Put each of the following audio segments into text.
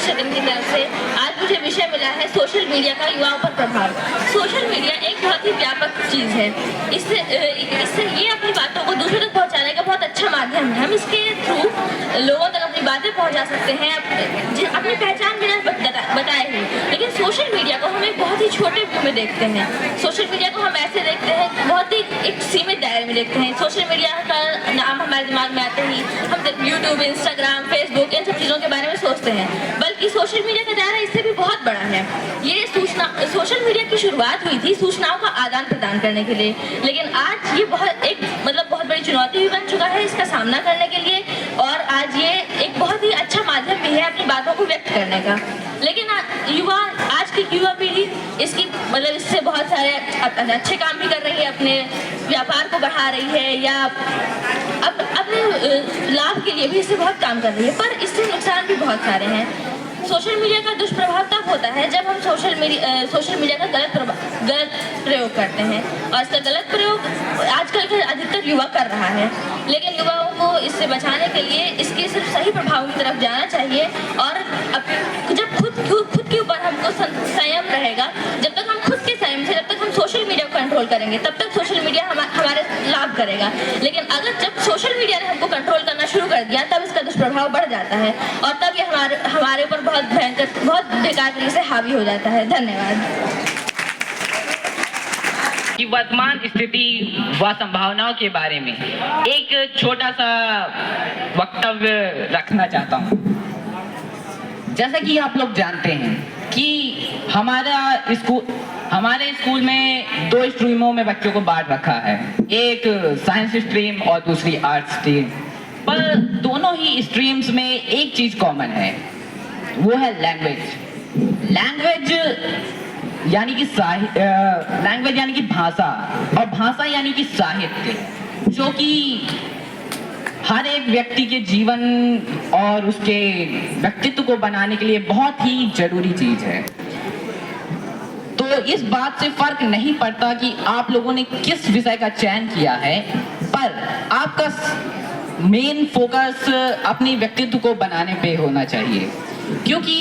सदन की तरफ से। आज मुझे विषय मिला है सोशल मीडिया का युवाओं पर प्रभाव। सोशल मीडिया एक बहुत ही व्यापक चीज़ है। इससे ये अपनी बातों को दूसरों तक पहुंचाने का बहुत अच्छा माध्यम है। हम इसके थ्रू लोगों तक अपनी बातें पहुंचा सकते हैं, अपनी पहचान बिना बताए ही। लेकिन सोशल मीडिया को हम एक बहुत ही छोटे व्यू में देखते हैं। सोशल मीडिया को हम ऐसे देखते हैं, बहुत ही एक सीमित दायरे में देखते हैं। सोशल मीडिया का नाम हमारे दिमाग में आते ही हम यूट्यूब, इंस्टाग्राम, फेसबुक, इन सब चीज़ों के बारे में सोचते हैं, बल्कि सोशल मीडिया का दायरा इससे भी बहुत बड़ा है। ये सोशल मीडिया की शुरुआत हुई थी सूचनाओं का आदान प्रदान करने के लिए, लेकिन आज ये बहुत बड़ी चुनौती भी बन चुका है इसका सामना करने के लिए। और आज ये एक बहुत ही अच्छा माध्यम भी है अपनी बातों को व्यक्त करने का। लेकिन आज की युवा पीढ़ी इससे बहुत सारे अच्छे काम भी कर रही है, अपने व्यापार को बढ़ा रही है या अपने लाभ के लिए भी इससे बहुत काम कर रही है, पर इससे नुकसान भी बहुत सारे हैं। सोशल मीडिया का दुष्प्रभाव तब होता है जब हम सोशल मीडिया का गलत प्रयोग करते हैं, और इसका गलत प्रयोग आजकल के अधिकतर युवा कर रहा है। लेकिन युवाओं को इससे बचाने के लिए इसके सिर्फ सही प्रभाव की तरफ जाना चाहिए। और जब खुद के ऊपर हमको संयम रहेगा, जब तक हम खुद के संयम से, जब तक हम सोशल मीडिया को कंट्रोल करेंगे, तब तक सोशल मीडिया हमारे लाभ करेगा। लेकिन अगर जब सोशल मीडिया ने हमको कंट्रोल करना शुरू कर दिया, तब इसका दुष्प्रभाव बढ़ जाता है और तब ये हमारे ऊपर बहुत भयंकर, बहुत बेकार तरीके से हावी हो जाता है। धन्यवाद। कि वर्तमान स्थिति व संभावनाओं के बारे में एक छोटा सा वक्तव्य रखना चाहता हूँ। जैसा कि आप लोग जानते हैं कि हमारे स्कूल में 2 स्ट्रीमों में बच्चों को बांट रखा है, एक साइंस स्ट्रीम और दूसरी आर्ट्स स्ट्रीम। पर दोनों ही स्ट्रीम्स में एक चीज कॉमन है, वो है लैंग्वेज यानी कि भाषा, और भाषा यानी कि साहित्य, जो कि हर एक व्यक्ति के जीवन और उसके व्यक्तित्व को बनाने के लिए बहुत ही जरूरी चीज है। तो इस बात से फर्क नहीं पड़ता कि आप लोगों ने किस विषय का चयन किया है, पर आपका मेन फोकस अपनी व्यक्तित्व को बनाने पे होना चाहिए। क्योंकि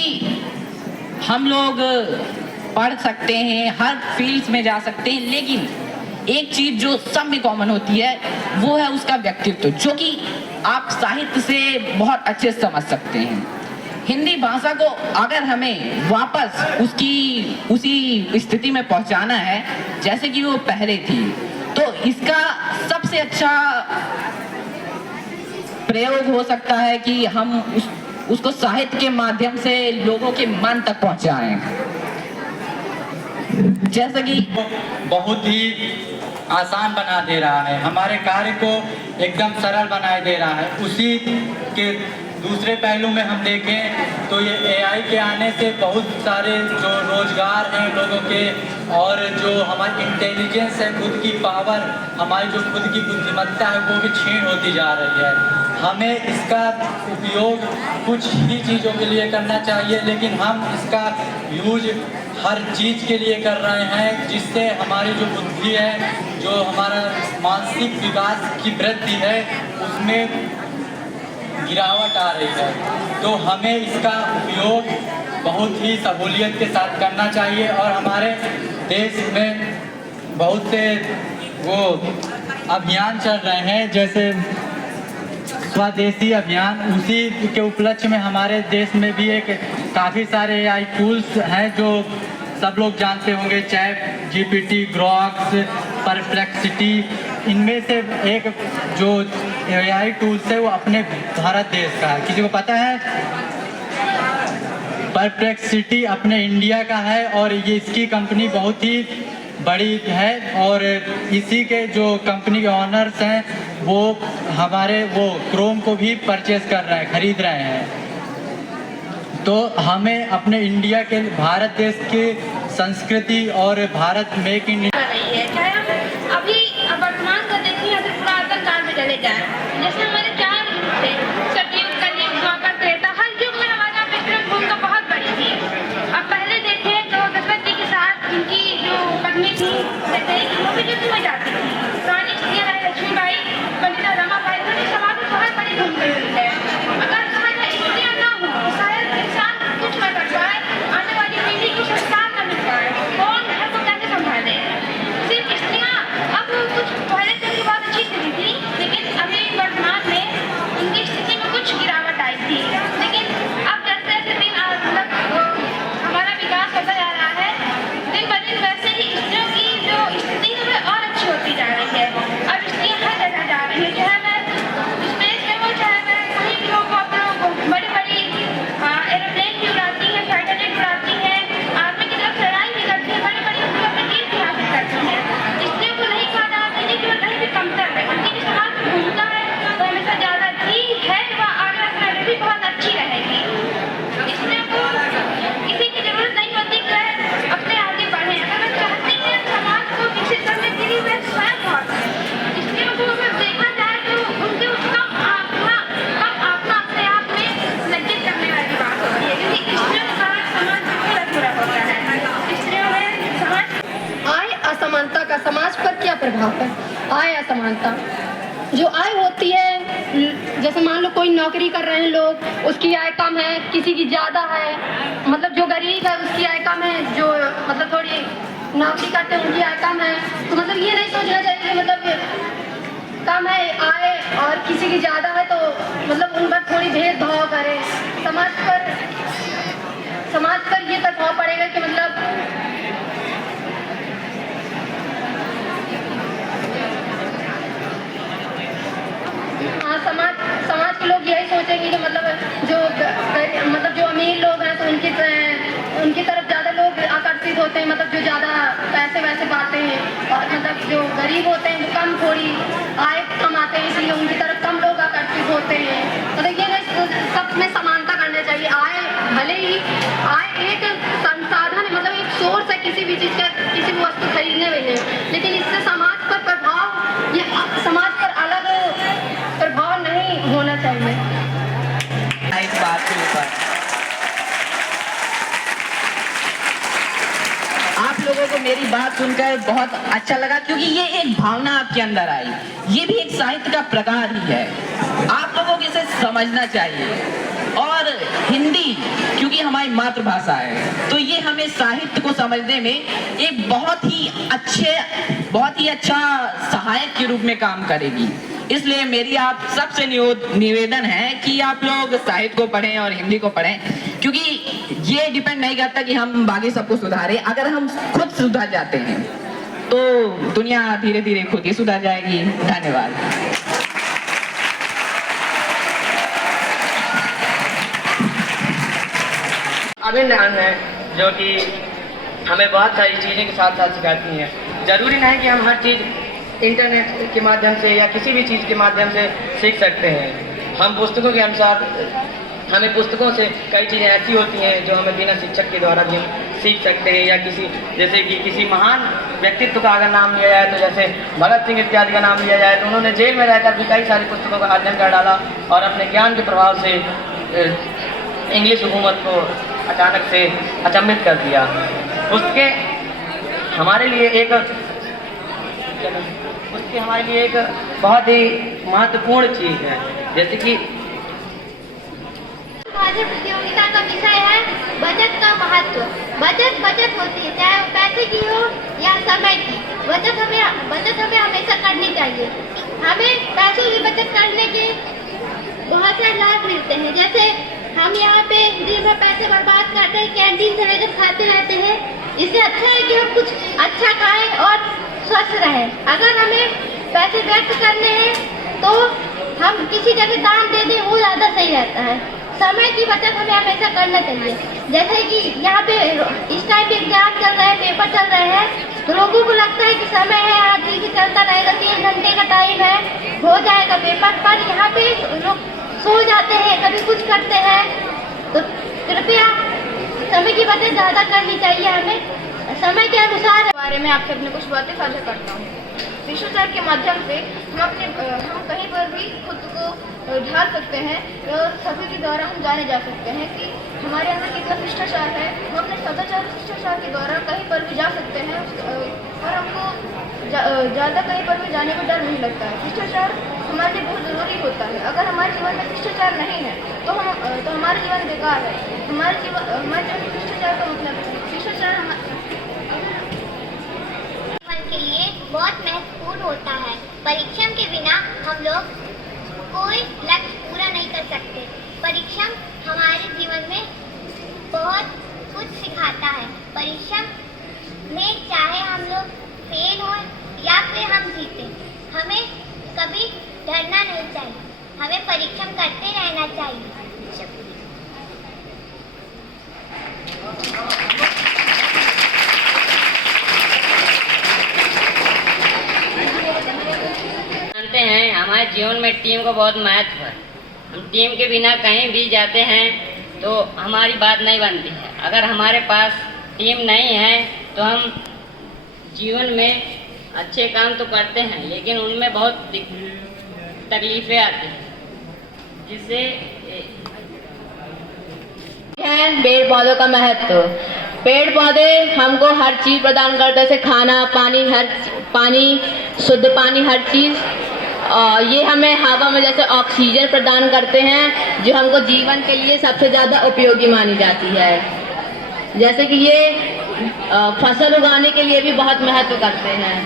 हम लोग पढ़ सकते हैं, हर फील्ड में जा सकते हैं, लेकिन एक चीज जो सब में कॉमन होती है वो है उसका व्यक्तित्व, जो कि आप साहित्य से बहुत अच्छे से समझ सकते हैं। हिंदी भाषा को अगर हमें वापस उसी स्थिति में पहुंचाना है जैसे कि वो पहले थी, तो इसका सबसे अच्छा प्रयोग हो सकता है कि हम उसको साहित्य के माध्यम से लोगों के मन तक पहुंचाएं। जैसे कि बहुत ही आसान बना दे रहा है, हमारे कार्य को एकदम सरल बना दे रहा है। उसी के दूसरे पहलू में हम देखें तो ये एआई के आने से बहुत सारे जो रोजगार हैं लोगों के, और जो हमारी इंटेलिजेंस है, खुद की पावर, हमारी जो खुद की बुद्धिमत्ता है, वो भी छीन होती जा रही है। हमें इसका उपयोग कुछ ही चीज़ों के लिए करना चाहिए, लेकिन हम इसका यूज हर चीज़ के लिए कर रहे हैं, जिससे हमारी जो बुद्धि है, जो हमारा मानसिक विकास की वृद्धि है, उसमें गिरावट आ रही है। तो हमें इसका उपयोग बहुत ही सहूलियत के साथ करना चाहिए। और हमारे देश में बहुत से वो अभियान चल रहे हैं, जैसे स्वदेशी अभियान, उसी के उपलक्ष्य में हमारे देश में भी एक काफ़ी सारे AI टूल्स हैं जो सब लोग जानते होंगे, चैट GPT, ग्रॉक्स, परप्लेक्सिटी। इनमें से एक जो AI टूल्स है वो अपने भारत देश का है, किसी को पता है? परप्लेक्सिटी अपने इंडिया का है, और ये इसकी कंपनी बहुत ही बड़ी है, और इसी के जो कंपनी के ऑनर्स हैं वो हमारे क्रोम को भी परचेज कर रहे हैं, खरीद रहे हैं। तो हमें अपने इंडिया के, भारत देश की संस्कृति और भारत मेक इन अभी वर्तमान का देखिए, अगर पुरातन काल में चले जाए, जैसे हमारे 4 युग थे, सतयुग, कलयुग, द्वापर, त्रेता, हर युग में हमारा विक्रम भूमिका बहुत बड़ी थी। अब पहले देखें तो दशरथ जी के साथ उनकी जो पत्नी थी वो भी युद्ध में जाती थी, रानी लक्ष्मीबाई, पंडिता रमाबाई, उन्होंने समाज में बहुत बड़ी भूमिका निभाई है। अगर हमारे स्त्रियां ना हो तो शायद इंसान कुछ प्रभाव पर। आय असमानता, जो आय होती है, जैसे मान लो कोई नौकरी कर रहे हैं लोग, उसकी आय कम है, किसी की ज़्यादा है, मतलब जो गरीब है उसकी आय कम है, जो मतलब थोड़ी नौकरी करते हैं उनकी आय कम है। तो मतलब ये नहीं सोचना चाहिए कि मतलब कम है आय और किसी की ज़्यादा है तो मतलब उन पर थोड़ी भेदभाव करें। समाज पर ये प्रभाव पड़ेगा कि मतलब समाज के लोग यही सोचेंगे कि मतलब जो अमीर लोग हैं तो उनकी तरफ ज़्यादा लोग आकर्षित होते हैं, मतलब जो ज़्यादा पैसे वैसे पाते हैं, और मतलब जो गरीब होते हैं वो कम थोड़ी आय कमाते हैं इसलिए उनकी तरफ कम लोग आकर्षित होते हैं। मतलब ये नहीं, सब में समानता करनी चाहिए। आय भले ही आय एक संसाधन है, मतलब एक सोर्स है किसी भी चीज़ का, किसी भी वस्तु खरीदने में, लेकिन इससे समाज पर प्रभाव, ये समाज पर अलग प्रभाव नहीं होना चाहिए। इस बात के ऊपर आप लोगों को मेरी बात सुनकर बहुत अच्छा लगा, क्योंकि ये एक भावना आपके अंदर आई। ये भी एक साहित्य का प्रकार ही है, आप लोगों को इसे समझना चाहिए। और हिंदी क्योंकि हमारी मातृभाषा है, तो ये हमें साहित्य को समझने में एक बहुत ही अच्छा सहायक के रूप में काम करेगी। इसलिए मेरी आप सबसे निवेदन है कि आप लोग साहित्य को पढ़ें और हिंदी को पढ़ें, क्योंकि ये डिपेंड नहीं करता कि हम बाकी सबको सुधारें। अगर हम खुद सुधर जाते हैं तो दुनिया धीरे धीरे खुद ही सुधर जाएगी। धन्यवाद। अभिनंदन है जो कि हमें बहुत सारी चीज़ें के साथ साथ सिखाती हैं। ज़रूरी नहीं कि हम हर चीज़ इंटरनेट के माध्यम से या किसी भी चीज़ के माध्यम से सीख सकते हैं। हम पुस्तकों के अनुसार, हमें पुस्तकों से कई चीज़ें ऐसी होती हैं जो हमें बिना शिक्षक के द्वारा भी हम सीख सकते हैं। या जैसे कि किसी महान व्यक्तित्व का अगर नाम लिया जाए तो जैसे भगत सिंह इत्यादि का नाम लिया जाए, तो उन्होंने जेल में रहकर भी कई सारी पुस्तकों का अध्ययन कर डाला और अपने ज्ञान के प्रभाव से इंग्लिश हुकूमत को अचानक से अचंभित कर दिया। पुस्तकें हमारे लिए एक बहुत ही महत्वपूर्ण चीज़ है। जैसे कि प्रतियोगिता का विषय है बचत का महत्व। बचत होती है, चाहे वो पैसे की हो या समय की। बचत हमें हमेशा करनी चाहिए। हमें पैसों की बचत करने के बहुत से लाभ मिलते हैं। जैसे हम यहाँ पे दिन भर पैसे बर्बाद करते हैं, कैंटीन से लेकर खाते रहते हैं। इससे अच्छा है कि हम कुछ अच्छा खाएं और स्वस्थ रहें। अगर हमें पैसे व्यर्थ करने हैं तो हम किसी जगह दान दे दें, वो ज़्यादा सही रहता है। समय की बचत हमें हमेशा करना चाहिए। जैसे कि यहाँ पे इस टाइम एग्जाम चल रहे हैं, पेपर चल रहे हैं, तो लोगों को लगता है कि समय है, आज ठीक से चलता रहेगा, 3 घंटे का टाइम है, हो जाएगा पेपर। पर यहाँ पे लोग सो जाते हैं, कभी कुछ करते हैं। तो कृपया समय की बचत ज़्यादा करनी चाहिए हमें, समय के अनुसार। बारे में आपसे अपने कुछ बातें साझा करता हूँ। शिष्टाचार के माध्यम से हम कहीं पर भी खुद को ढाल सकते हैं और सभी के द्वारा हम जाने जा सकते हैं कि हमारे अंदर कितना शिष्टाचार है। हम अपने सदाचार शिष्टाचार के द्वारा कहीं पर भी जा सकते हैं और हमको ज़्यादा कहीं पर भी जाने में डर नहीं लगता है। शिष्टाचार हमारे लिए बहुत ज़रूरी होता है। अगर हमारे जीवन में शिष्टाचार नहीं है तो हमारा जीवन बेकार है। हमारे जीवन में शिष्टाचार का मतलब शिष्टाचार के लिए बहुत महत्वपूर्ण होता है। परिश्रम के बिना हम लोग कोई लक्ष्य पूरा नहीं कर सकते। परिश्रम हमारे जीवन में बहुत कुछ सिखाता है। परिश्रम में चाहे हम लोग फेल हो या फिर हम जीते, हमें कभी डरना नहीं चाहिए। हमें परिश्रम करते रहना चाहिए। जानते हैं हमारे जीवन में टीम का बहुत महत्व है। हम टीम के बिना कहीं भी जाते हैं तो हमारी बात नहीं बनती है। अगर हमारे पास टीम नहीं है तो हम जीवन में अच्छे काम तो करते हैं लेकिन उनमें बहुत तकलीफें आती हैं, जिससे पेड़ पौधों का महत्व। पेड़ पौधे हमको हर चीज़ प्रदान करते हैं, जैसे खाना, पानी, शुद्ध पानी, हर चीज़। ये हमें हवा में जैसे ऑक्सीजन प्रदान करते हैं, जो हमको जीवन के लिए सबसे ज़्यादा उपयोगी मानी जाती है। जैसे कि ये फसल उगाने के लिए भी बहुत महत्व करते हैं।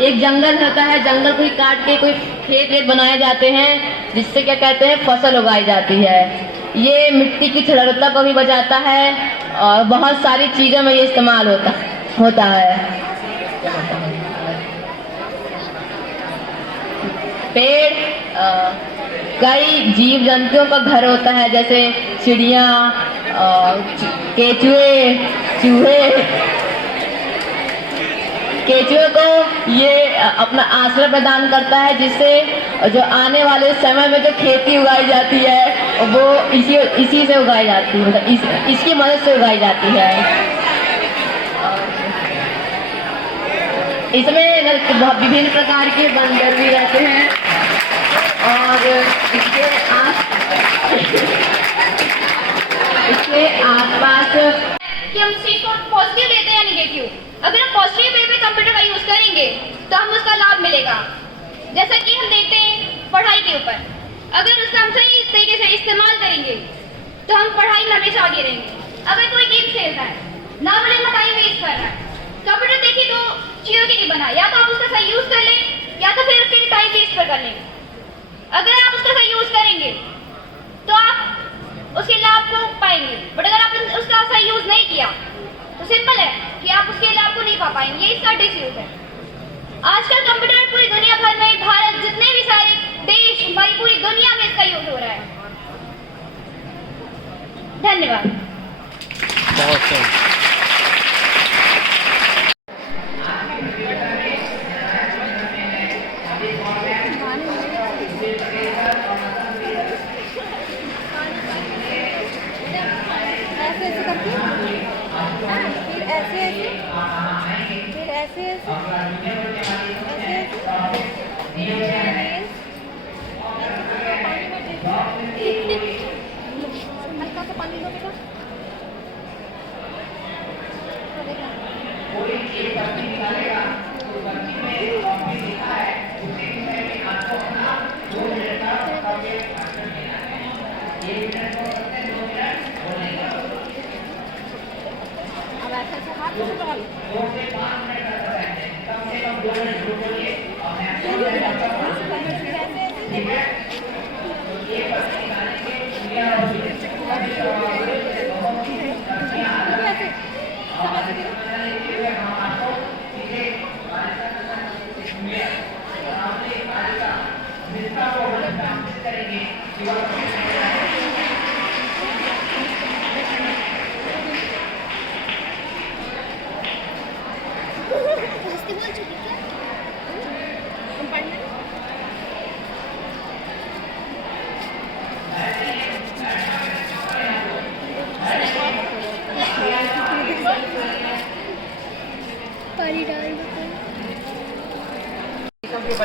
एक जंगल होता है, जंगल को काट के कोई खेत वेत बनाए जाते हैं, जिससे क्या कहते हैं, फसल उगाई जाती है। ये मिट्टी की क्षारता को भी बचाता है और बहुत सारी चीज़ों में ये इस्तेमाल होता है। पेड़ कई जीव जंतुओं का घर होता है, जैसे चिड़िया, केचुए, चूहे। केचुए को ये अपना आश्रय प्रदान करता है, जिससे जो आने वाले समय में जो खेती उगाई जाती है वो इसी से उगाई जाती है, मतलब इसकी मदद से उगाई जाती है। इसमें विभिन्न प्रकार के बंदर भी रहते हैं और इसके आसपास कि हम चीज को पॉजिटिव लेते हैं या निगेटिव। अगर हम पॉजिटिव वे में कंप्यूटर का यूज करेंगे तो हम उसका लाभ मिलेगा। जैसा कि हम देखते हैं पढ़ाई के ऊपर, अगर उसका हम सही तरीके से इस्तेमाल करेंगे तो हम पढ़ाई में हमेशा आगे रहेंगे। अगर कोई गेम खेल रहा है, ना बोले अपना टाइम वेस्ट कर रहा है, कंप्यूटर देखिए तो चीजों के लिए बना है, या तो आप उसका सही यूज कर लें या तो फिर उसके लिए टाइम वेस्ट कर लें। अगर आप उसका सही यूज करेंगे तो आप उसके लाभ को पाएंगे, बट अगर आप उसका सही यूज नहीं किया तो सिंपल है कि आप उसके लाभ को नहीं पा पाएंगे। ये इसका डिसयूज है। आजकल कंप्यूटर पूरी दुनिया भर में, भारत, जितने भी सारे देश, हमारी पूरी दुनिया में इसका यूज हो रहा है। धन्यवाद।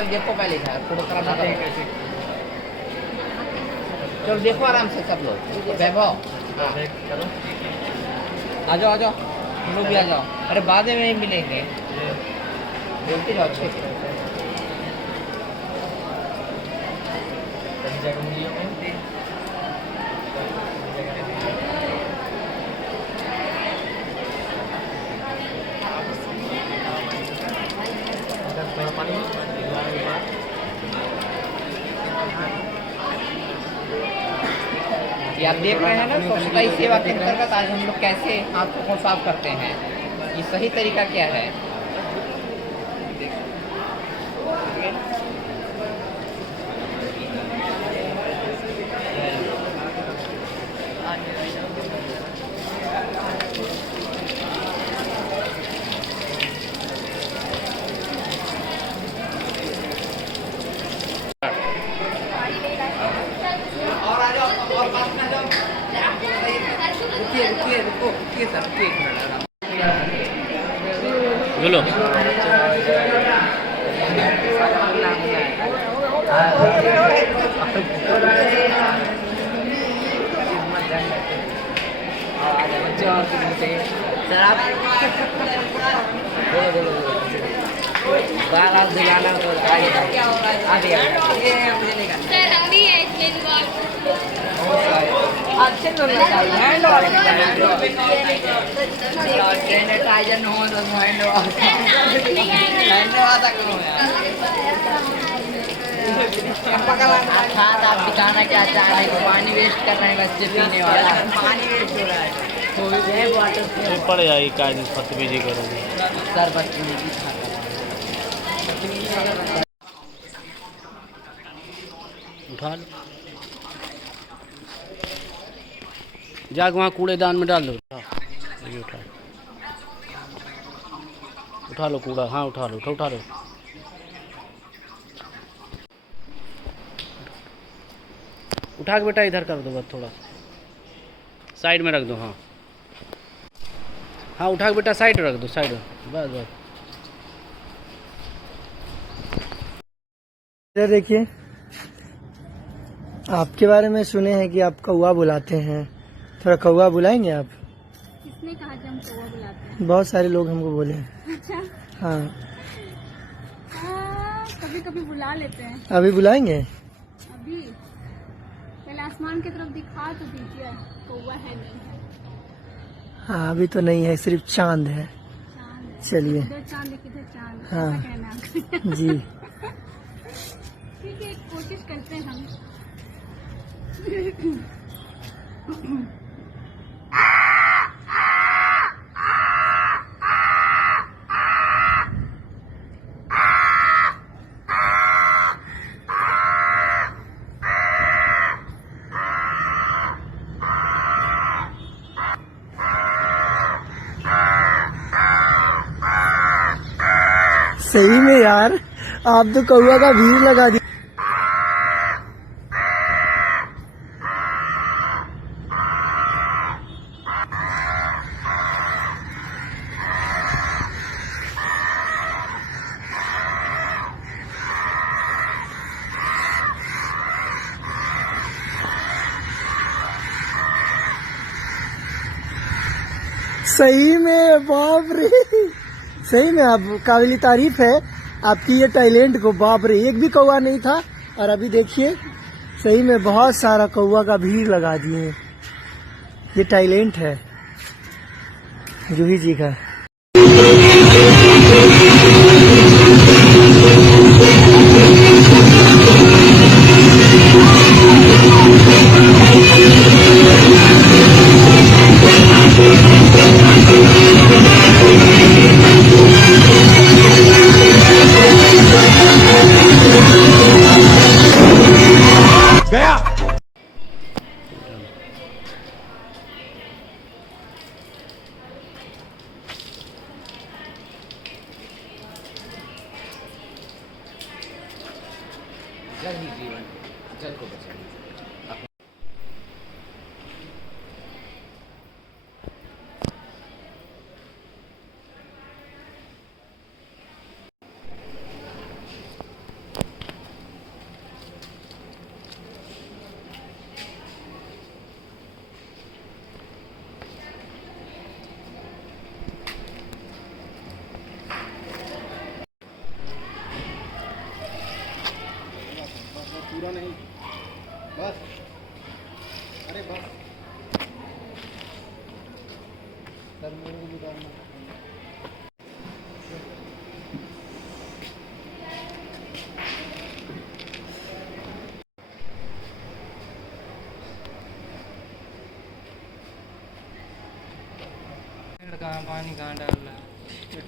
देखो पहले चलो देखो आराम से सब लोग। वैभव, आ जाओ हम लोग भी आ जाओ। अरे बाद में मिलेंगे, बोलते जाओ अच्छे से। ये आप देख रहे हैं ना, स्वच्छता ही सेवा के अंतर्गत आज हम लोग कैसे हाथों को साफ करते हैं। ये सही तरीका क्या है? रुकिए सर, रुकिए एक मिनट। बोलो। सर आप बोलो। बाल दिलाना तो आगे सर हम भी हैं इसमें इन्वॉल्व। सैनिटाइजर हो तो आप दिखाना क्या चाह रहे हैं? पानी वेस्ट कर रहे हैं बच्चे पीने वाला, पानी वेस्ट हो रहा है। पड़ जाएगी काय नहीं बदतमीजी करोगे सर बदतमीजी उठा लो, जाके वहाँ कूड़ेदान में डाल दो। ये उठा लो कूड़ा, हाँ उठा लो, उठा लो। उठा के बेटा इधर कर दो, बस थोड़ा साइड में रख दो। हाँ हाँ उठा के बेटा साइड रख दो, साइड बस बस। इधर देखिए, आपके बारे में सुने हैं कि आप कौवा बुलाते हैं, थोड़ा कौवा बुलाएंगे आप? किसने कहा कि हम कौवा बुलाते हैं? बहुत सारे लोग हमको बोले हैं। अच्छा हाँ कभी कभी बुला लेते हैं। अभी बुलाएंगे? अभी पहले आसमान की तरफ दिखा तो दीजिए, कौवा है नहीं है। हाँ अभी तो नहीं है, सिर्फ चांद है। चलिए इधर चांद इधर चांद, हाँ। ऐसा कहना है। जी ठीक है कोशिश करते हैं हम। सही में यार, आप तो कौवा का भीड़ लगा दी। सही में बाप रे, सही में आप काबिल तारीफ है आपकी ये टैलेंट को। बाप रे, एक भी कौवा नहीं था और अभी देखिए सही में बहुत सारा कौवा का भीड़ लगा दिए। ये टैलेंट है जूही जी का। जल ही जीवन, जल को बचाइए। पूरा नहीं, बस। अरे बस सर, मेरे को बताना। पानी कहाँ डाल रहा है?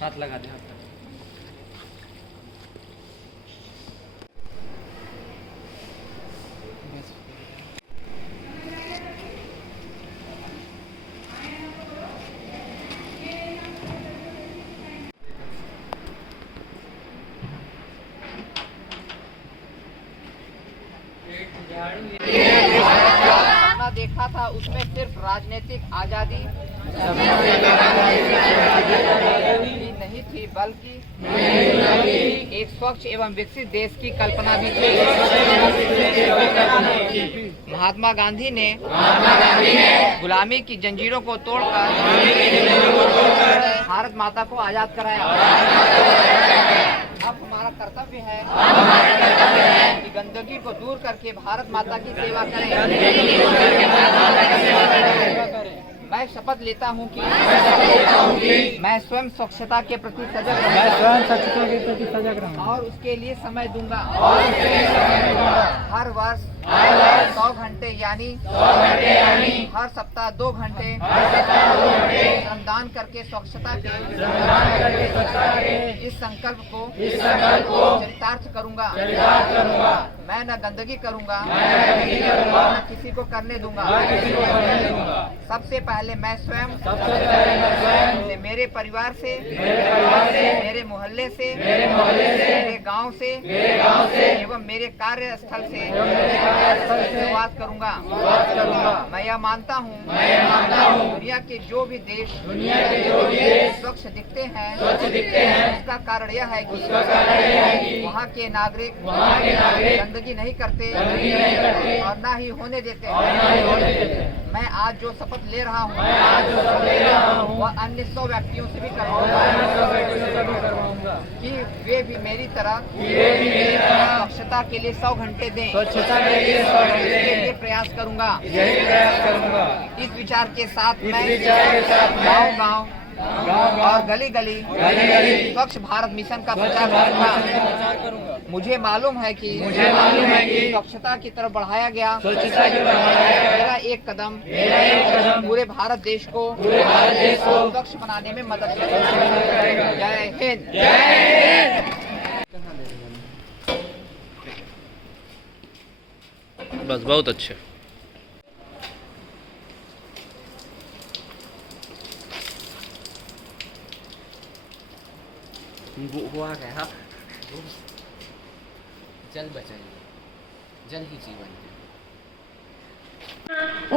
हाथ लगा दे, हाथ लगा। देखा लिखा था उसमें सिर्फ राजनीतिक आज़ादी ही नहीं थी, बल्कि एक स्वच्छ एवं विकसित देश की कल्पना भी थी। महात्मा गांधी ने गुलामी की जंजीरों को तोड़कर भारत माता को आजाद कराया। अब हमारा कर्तव्य है कि गंदगी को दूर करके भारत माता की सेवा करें। मैं शपथ लेता हूं कि मैं स्वयं स्वच्छता के प्रति सजग रहूंगा और उसके लिए समय दूंगा। हर वर्ष 100 घंटे यानी हर सप्ताह 2 घंटे श्रमदान करके स्वच्छता के इस संकल्प को चरितार्थ करूंगा। मैं न गंदगी करूंगा न किसी को करने दूंगा। सबसे पहले मैं स्वयं मेरे परिवार से, मेरे मोहल्ले से, मेरे गांव से एवं मेरे कार्यस्थल से शुरुआत करूंगा। मैं यह मानता हूँ दुनिया के जो भी देश स्वच्छ दिखते हैं उसका कारण यह है कि वहाँ के नागरिक गंदगी नहीं करते और न ही होने देते हैं। मैं आज जो शपथ ले रहा हूँ वह अन्य 100 व्यक्तियों से भी करवाऊंगा कि वे भी मेरी तरह स्वच्छता के लिए 100 घंटे दें। इसके लिए प्रयास करूंगा। इस विचार के साथ मैं गाँव-गाँव और गली गली स्वच्छ भारत मिशन का प्रचार करूंगा। मुझे मालूम है कि स्वच्छता की तरफ बढ़ाया गया मेरा एक कदम पूरे भारत देश को स्वच्छ बनाने में मदद करेगा। जय हिंद। बस बहुत अच्छे। हुआ क्या है? जल बचाइए, जल ही जीवन है।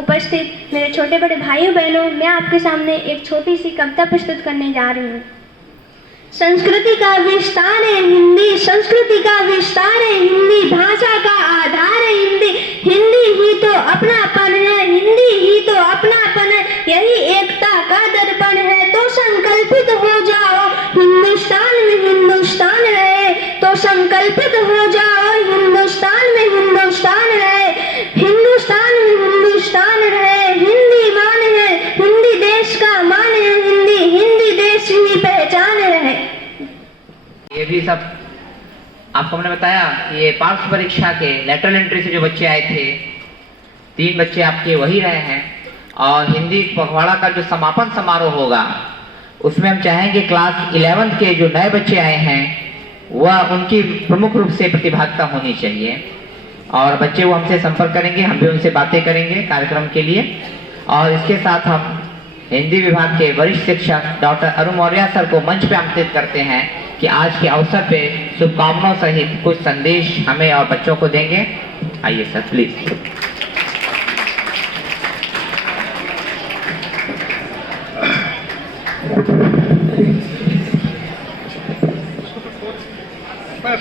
उपस्थित मेरे छोटे बड़े भाइयों बहनों, मैं आपके सामने एक छोटी सी कविता प्रस्तुत करने जा रही हूँ। संस्कृति का विस्तार है हिंदी, संस्कृति का विस्तार है हिंदी, भाषा का आधार है हिंदी, हिंदी ही तो अपनापन है, हिंदी ही तो अपनापन है, यही एकता का दर्पण है। तो संकल्पित हो जाओ हिंदुस्तान में हिंदुस्तान रहे, तो संकल्पित हो जाओ हिंदुस्तान में हिंदुस्तान रहे, हिंदुस्तान में हिंदुस्तान रहे। हिंदी मान है, हिंदी देश का मान है, हिंदी हिंदी देश की पहचान रहे। ये भी सब आपको मैंने बताया कि ये पार्श्व परीक्षा के लेटरल एंट्री से जो बच्चे आए थे, 3 बच्चे आपके वही रहे हैं। और हिंदी पखवाड़ा का जो समापन समारोह होगा उसमें हम चाहेंगे क्लास 11th के जो नए बच्चे आए हैं वह उनकी प्रमुख रूप से प्रतिभागिता होनी चाहिए। और बच्चे वो हमसे संपर्क करेंगे, हम भी उनसे बातें करेंगे कार्यक्रम के लिए। और इसके साथ हम हिंदी विभाग के वरिष्ठ शिक्षक डॉक्टर अरुण मौर्य सर को मंच पे आमंत्रित करते हैं कि आज के अवसर पे शुभकामनाओं सहित कुछ संदेश हमें और बच्चों को देंगे। आइए सर प्लीज।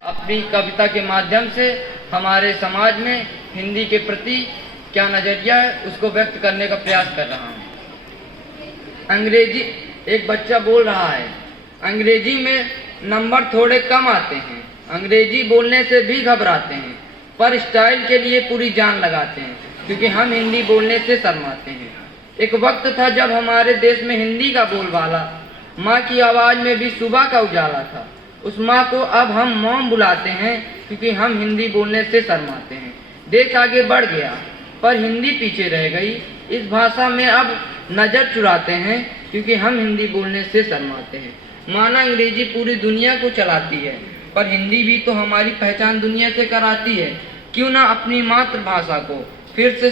अपनी कविता के माध्यम से हमारे समाज में हिंदी के प्रति क्या नजरिया है उसको व्यक्त करने का प्रयास कर रहा हूँ। अंग्रेजी, एक बच्चा बोल रहा है, अंग्रेजी में नंबर थोड़े कम आते हैं, अंग्रेजी बोलने से भी घबराते हैं, पर स्टाइल के लिए पूरी जान लगाते हैं क्योंकि हम हिंदी बोलने से शर्माते हैं। एक वक्त था जब हमारे देश में हिंदी का बोलबाला, माँ की आवाज़ में भी सुबह का उजाला था। उस माँ को अब हम मॉम बुलाते हैं क्योंकि हम हिंदी बोलने से शर्माते हैं। देश आगे बढ़ गया पर हिंदी पीछे रह गई। इस भाषा में अब नज़र चुराते हैं क्योंकि हम हिंदी बोलने से शर्माते हैं। माना अंग्रेजी पूरी दुनिया को चलाती है पर हिंदी भी तो हमारी पहचान दुनिया से कराती है। क्यों ना अपनी मातृभाषा को फिर से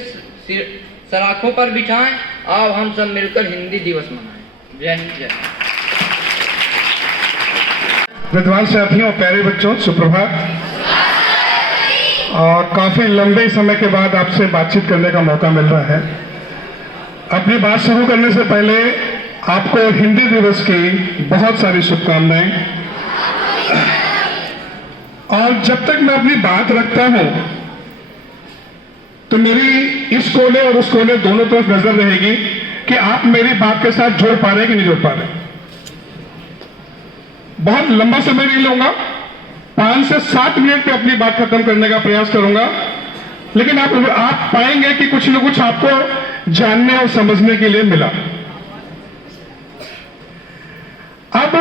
सराखों पर बिठाएं। आओ हम सब मिलकर हिंदी दिवस मनाएं। जय हिंद, जय हिंद। विद्वान साथियों, प्यारे बच्चों, सुप्रभात। और काफ़ी लंबे समय के बाद आपसे बातचीत करने का मौका मिल रहा है। अपनी बात शुरू करने से पहले आपको हिंदी दिवस की बहुत सारी शुभकामनाएं। और जब तक मैं अपनी बात रखता हूं तो मेरी इस कोने और उस कोने दोनों तरफ नजर रहेगी कि आप मेरी बात के साथ जुड़ पा रहे कि नहीं जुड़ पा रहे। बहुत लंबा समय नहीं लूंगा, 5 से 7 मिनट में अपनी बात खत्म करने का प्रयास करूंगा, लेकिन आप पाएंगे कि कुछ न कुछ आपको जानने और समझने के लिए मिला। अब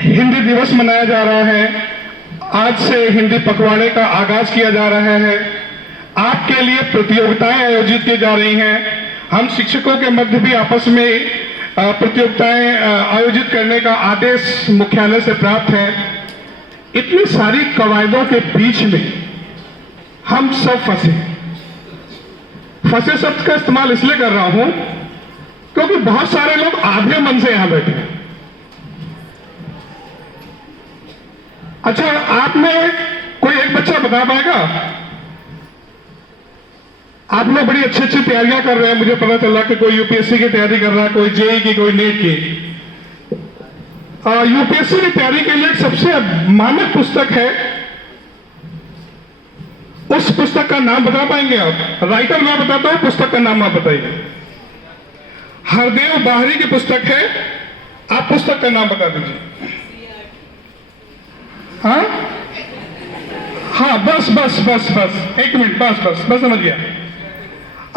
हिंदी दिवस मनाया जा रहा है, आज से हिंदी पखवाड़े का आगाज किया जा रहा है, आपके लिए प्रतियोगिताएं आयोजित की जा रही हैं। हम शिक्षकों के मध्य भी आपस में प्रतियोगिताएं आयोजित करने का आदेश मुख्यालय से प्राप्त है। इतनी सारी कवायदों के बीच में हम सब फंसे शब्द का इस्तेमाल इसलिए कर रहा हूं क्योंकि बहुत सारे लोग आधे मन से यहां बैठे हैं। अच्छा, आप में कोई एक बच्चा बता पाएगा? आप लोग बड़ी अच्छी अच्छी तैयारियां कर रहे हैं, मुझे पता चला कि कोई यूपीएससी की तैयारी कर रहा है, कोई जेईई की, कोई नीट की। यूपीएससी की तैयारी के लिए सबसे मानक पुस्तक है, उस पुस्तक का नाम बता पाएंगे आप? राइटर मैं बताता हूं, पुस्तक का नाम आप बताइए। हरदेव बाहरी की पुस्तक है, आप पुस्तक का नाम बता दीजिए। हाँ, बस बस बस बस 1 मिनट, बस समझ गया।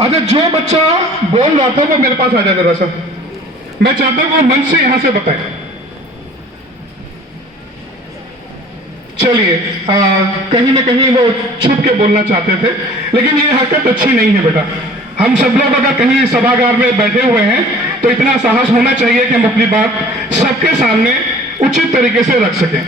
अच्छा, जो बच्चा बोल रहा था वो मेरे पास आ जाए जरा सा, मैं चाहता हूं वो मन से यहां से बताए। चलिए, कहीं ना कहीं वो छुप के बोलना चाहते थे, लेकिन ये हरकत अच्छी नहीं है बेटा। हम सब लोग अगर कहीं सभागार में बैठे हुए हैं तो इतना साहस होना चाहिए कि हम अपनी बात सबके सामने उचित तरीके से रख सकें।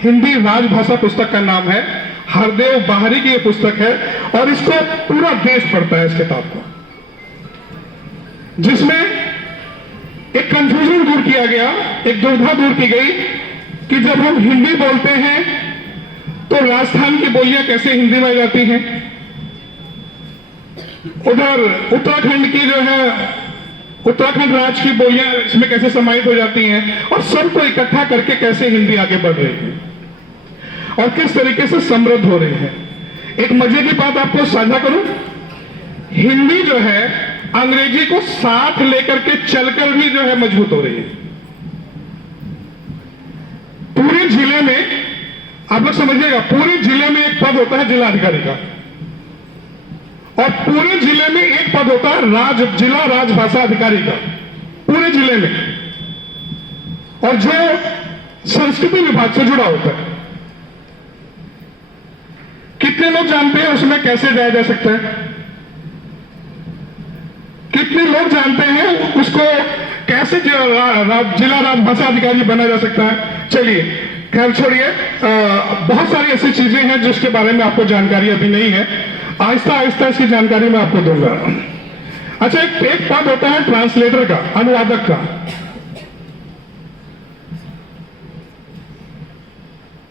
हिंदी राजभाषा पुस्तक का नाम है, हरदेव बाहरी की ये पुस्तक है और इसको पूरा देश पढ़ता है, इस किताब को, जिसमें एक कंफ्यूजन दूर किया गया, एक दुविधा दूर की गई कि जब हम हिंदी बोलते हैं तो राजस्थान की बोलियां कैसे हिंदी में जाती हैं, उधर उत्तराखंड की जो है उत्तराखंड राज्य की बोलियां इसमें कैसे समाहित हो जाती हैं, और सबको इकट्ठा करके कैसे हिंदी आगे बढ़ रही है और किस तरीके से समृद्ध हो रही है। एक मजे की बात आपको साझा करूं, हिंदी जो है अंग्रेजी को साथ लेकर के चलकर भी जो है मजबूत हो रही है। पूरे जिले में, आप लोग समझिएगा, पूरे जिले में एक पद होता है जिलाधिकारी का, और पूरे जिले में एक पद होता है जिला राजभाषा अधिकारी का, पूरे जिले में, और जो संस्कृति विभाग से जुड़ा होता है। कितने लोग जानते हैं उसमें कैसे जाया जा सकता है? कितने लोग जानते हैं उसको कैसे जिला राजभाषा अधिकारी बना जा सकता है? चलिए, खैर छोड़िए, बहुत सारी ऐसी चीजें हैं जिसके बारे में आपको जानकारी अभी नहीं है, आहिस्ता आहिस्ता इसकी जानकारी मैं आपको दूंगा। अच्छा, एक पद होता है ट्रांसलेटर का, अनुवादक का।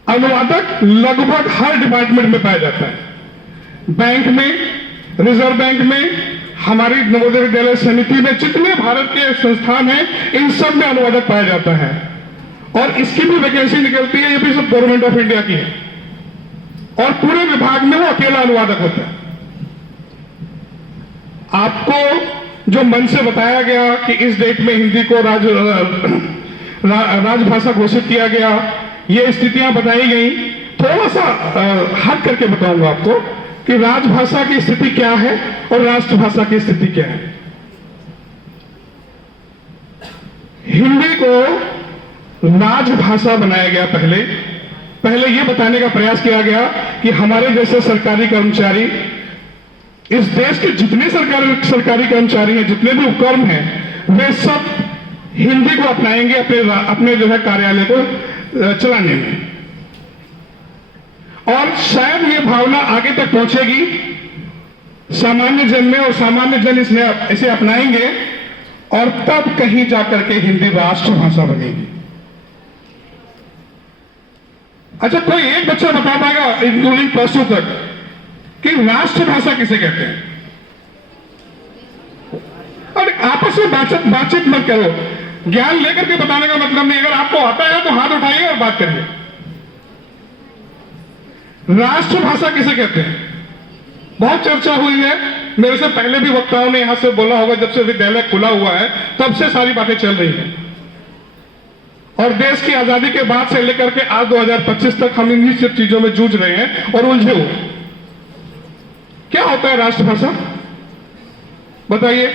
अनुवादक लगभग हर डिपार्टमेंट में पाया जाता है, बैंक में, रिजर्व बैंक में, हमारी नवोदय विद्यालय समिति में, जितने भारत के संस्थान हैं इन सब में अनुवादक पाया जाता है, और इसकी भी वैकेंसी निकलती है, ये भी सब गवर्नमेंट ऑफ इंडिया की है, और पूरे विभाग में वो अकेला अनुवादक होता है। आपको जो मन से बताया गया कि इस डेट में हिंदी को राजभाषा घोषित किया गया, ये स्थितियां बताई गई, थोड़ा सा हट करके बताऊंगा आपको कि राजभाषा की स्थिति क्या है और राष्ट्रभाषा की स्थिति क्या है। हिंदी को राजभाषा बनाया गया। पहले यह बताने का प्रयास किया गया कि हमारे जैसे सरकारी कर्मचारी, इस देश के जितने सरकारी कर्मचारी हैं, जितने भी उपक्रम हैं, वे सब हिंदी को अपनाएंगे अपने जो है कार्यालय को चलाने में, और शायद ये भावना आगे तक पहुंचेगी सामान्य जन में, और सामान्य जन इसे अपनाएंगे, और तब कहीं जाकर के हिंदी राष्ट्रभाषा बनेगी। अच्छा, कोई एक बच्चा बता पाएगा इंक्लूडिंग +2 तक कि राष्ट्रभाषा किसे कहते हैं, और आपस में बातचीत मत करो। ज्ञान लेकर के बताने का मतलब नहीं, अगर आपको आता है तो हाथ उठाइए और बात करिए। राष्ट्रभाषा किसे कहते हैं, बहुत चर्चा हुई है, मेरे से पहले भी वक्ताओं ने यहां से बोला होगा, जब से विद्यालय खुला हुआ है तब से सारी बातें चल रही हैं, और देश की आजादी के बाद से लेकर के आज 2025 तक हम इन्हीं सब चीजों में जूझ रहे हैं और उलझे हुए। क्या होता है राष्ट्रभाषा, बताइए।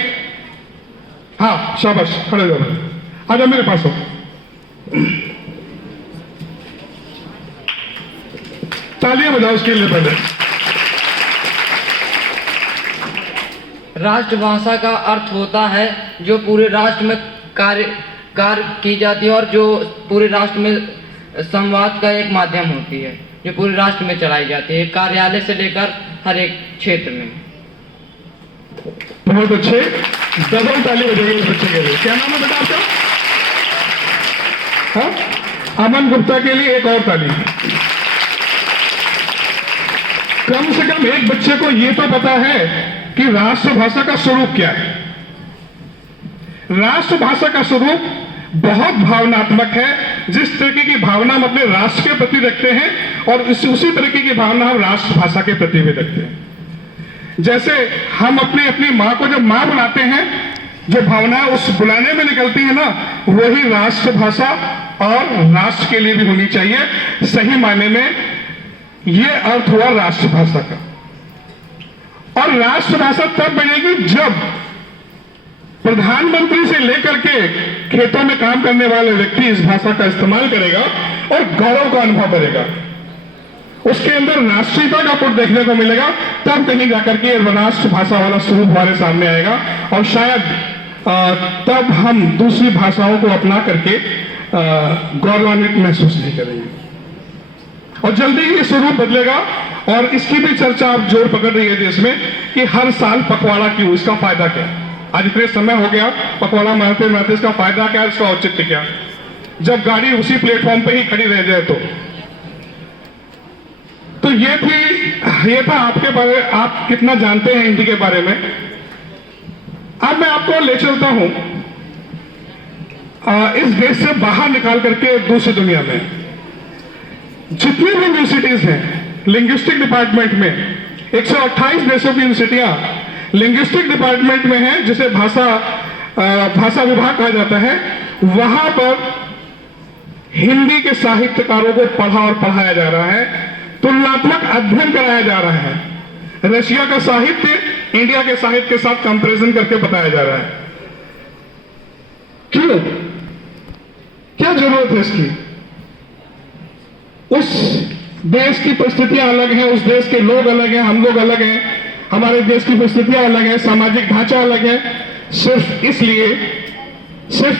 हाँ शाबाश, खड़े हो जाओ, आ जाओ मेरे पास हो। तालियां बजाओ उसके लिए पहले। राष्ट्रभाषा का अर्थ होता है जो पूरे राष्ट्र में कार्य की जाती है और जो पूरे राष्ट्र में संवाद का एक माध्यम होती है, जो पूरे राष्ट्र में चलाई जाती है, कार्यालय से लेकर हर एक क्षेत्र में। बहुत अच्छे, डबल ताली बजाइए इस बच्चे के लिए। क्या नाम है बेटा आपका? हाँ, अमन गुप्ता के लिए एक और ताली। कम से कम एक बच्चे को यह तो पता है कि राष्ट्रभाषा का स्वरूप क्या है। राष्ट्रभाषा का स्वरूप बहुत भावनात्मक है। जिस तरीके की भावना हम अपने राष्ट्र के प्रति रखते हैं और उसी तरीके की भावना हम राष्ट्रभाषा के प्रति भी रखते हैं। जैसे हम अपनी माँ को जब माँ बुलाते हैं, जो भावनाएं उस बुलाने में निकलती है ना, वही राष्ट्रभाषा और राष्ट्र के लिए भी होनी चाहिए। सही मायने में यह अर्थ हुआ राष्ट्रभाषा का। और राष्ट्रभाषा तब बनेगी जब प्रधानमंत्री से लेकर के खेतों में काम करने वाले व्यक्ति इस भाषा का इस्तेमाल करेगा और गौरव का अनुभव करेगा, उसके अंदर राष्ट्रीयता का पुट देखने को मिलेगा, तब कहीं जाकर के राष्ट्रभाषा वाला स्वरूप हमारे सामने आएगा। और शायद तब हम दूसरी भाषाओं को अपना करके गौरवान्वित महसूस नहीं करेंगे, और जल्दी ही ये स्वरूप बदलेगा। और इसकी भी चर्चा अब जोर पकड़ रही है देश में कि हर साल पखवाड़ा क्यों, इसका फायदा क्या। आज इतने समय हो गया पखवाड़ा मनाते मनाते, इसका फायदा क्या, इसका औचित्य क्या। जब गाड़ी उसी प्लेटफॉर्म पे ही खड़ी रह जाए तो ये था आपके बारे, आप कितना जानते हैं हिंदी के बारे में। अब मैं आपको ले चलता हूं इस देश से बाहर निकाल करके दूसरी दुनिया में। जितनी भी यूनिवर्सिटीज हैं लिंग्विस्टिक डिपार्टमेंट में, 128 देशों की यूनिवर्सिटियां लिंग्विस्टिक डिपार्टमेंट में हैं, जिसे भाषा विभाग कहा जाता है। वहां पर हिंदी के साहित्यकारों को पढ़ा और पढ़ाया जा रहा है, तुलनात्मक अध्ययन कराया जा रहा है। रशिया का साहित्य इंडिया के साहित्य के साथ कंपैरिजन करके बताया जा रहा है। क्यों, क्या जरूरत है इसकी? उस देश की परिस्थितियां अलग हैं, उस देश के लोग अलग हैं, हम लोग अलग हैं, हमारे देश की परिस्थितियां अलग है, सामाजिक ढांचा अलग है। सिर्फ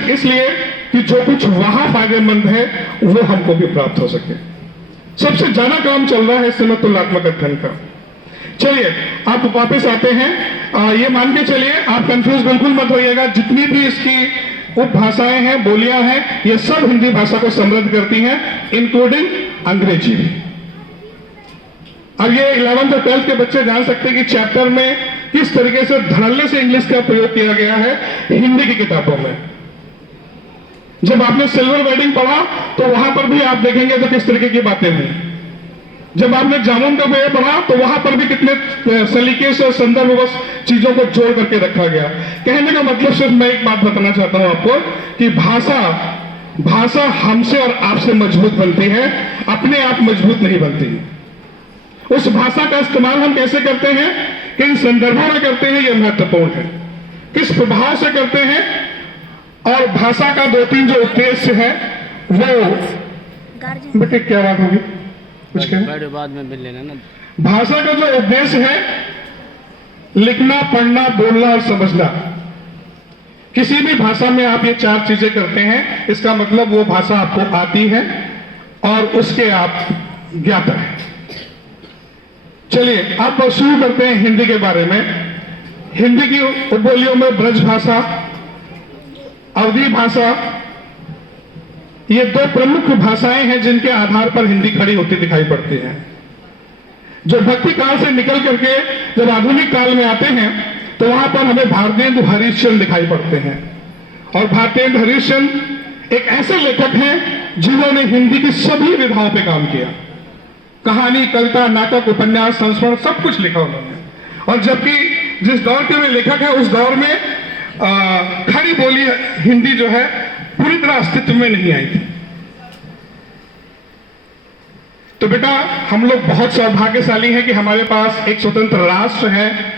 इसलिए कि जो कुछ वहां फायदेमंद है वो हमको भी प्राप्त हो सके। सबसे ज्यादा काम चल रहा है इस समय तुलनात्मक अध्ययन का। चलिए आप वापस आते हैं। ये मान के चलिए, आप कंफ्यूज बिल्कुल मत होइएगा। जितनी भी इसकी उपभाषाएं हैं, बोलियां हैं, ये सब हिंदी भाषा को समृद्ध करती हैं, इंक्लूडिंग अंग्रेजी भी। अब ये 11th और 12th के बच्चे जान सकते हैं कि चैप्टर में किस तरीके से धड़ल्ले से इंग्लिश का प्रयोग किया गया है हिंदी की किताबों में। जब आपने सिल्वर वेडिंग पढ़ा तो वहां पर भी आप देखेंगे तो किस तरीके की बातें हुई। जब आपने जामुन का पेड़ पढ़ा तो वहां पर भी कितने सलीके से और संदर्भवश चीजों को जोड़ करके रखा गया। कहने का मतलब सिर्फ मैं एक बात बताना चाहता हूं आपको कि भाषा हमसे और आपसे मजबूत बनती है, अपने आप मजबूत नहीं बनती। उस भाषा का इस्तेमाल हम कैसे करते हैं, किन संदर्भों में करते हैं, यह महत्वपूर्ण है। किस प्रभाव से करते हैं, और भाषा का 2-3 जो उद्देश्य है वो बेटे क्या बात होगी कुछ कहें? बाद में मिल लेना ना। भाषा का जो उद्देश्य है, लिखना, पढ़ना, बोलना और समझना। किसी भी भाषा में आप ये 4 चीजें करते हैं, इसका मतलब वो भाषा आपको आती है और उसके आप ज्ञाता है। चलिए अब शुरू करते हैं हिंदी के बारे में। हिंदी की उपबोलियों में ब्रज भाषा, अवधी भाषा, ये 2 प्रमुख भाषाएं हैं जिनके आधार पर हिंदी खड़ी होती दिखाई पड़ती है। जो भक्ति काल से निकल करके जब आधुनिक काल में आते हैं तो वहां पर हमें भारतेंदु हरिश्चंद्र दिखाई पड़ते हैं। और भारतेंदु हरिश्चंद्र एक ऐसे लेखक हैं जिन्होंने हिंदी की सभी विधाओं पे काम किया। कहानी, कविता, नाटक, उपन्यास, संस्मरण सब कुछ लिखा उन्होंने। और जबकि जिस दौर के वे लेखक हैं उस दौर में खड़ी बोली हिंदी जो है पूरी तरह अस्तित्व में नहीं आई थी। तो बेटा हम लोग बहुत सौभाग्यशाली हैं कि हमारे पास एक स्वतंत्र राष्ट्र है,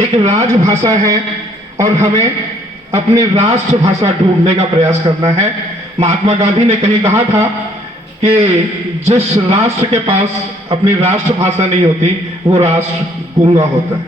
एक राजभाषा है और हमें अपनी राष्ट्रभाषा ढूंढने का प्रयास करना है। महात्मा गांधी ने कहीं कहा था कि जिस राष्ट्र के पास अपनी राष्ट्रभाषा नहीं होती वो राष्ट्र गूंगा होता है।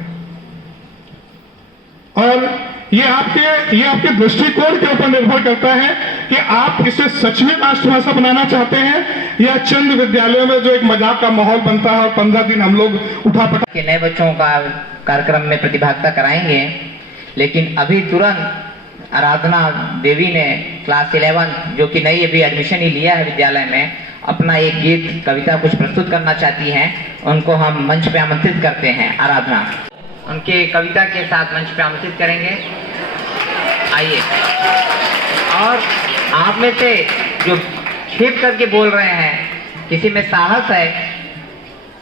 और ये आपके दृष्टिकोण के ऊपर निर्भर करता है कि आप इसे सच में राष्ट्रभाषा बनाना चाहते हैं या चंद विद्यालयों में जो एक मजाक का माहौल बनता है और 15 दिन हम लोग उठापटक के नए बच्चों का कार्यक्रम में प्रतिभागिता कराएंगे। लेकिन अभी तुरंत आराधना देवी ने क्लास 11 जो कि नई अभी एडमिशन ही लिया है विद्यालय में, अपना एक गीत कविता कुछ प्रस्तुत करना चाहती हैं। उनको हम मंच पे आमंत्रित करते हैं। आराधना उनके कविता के साथ मंच पे आमंत्रित करेंगे। आइए। और आप में से जो खेप करके बोल रहे हैं, किसी में साहस है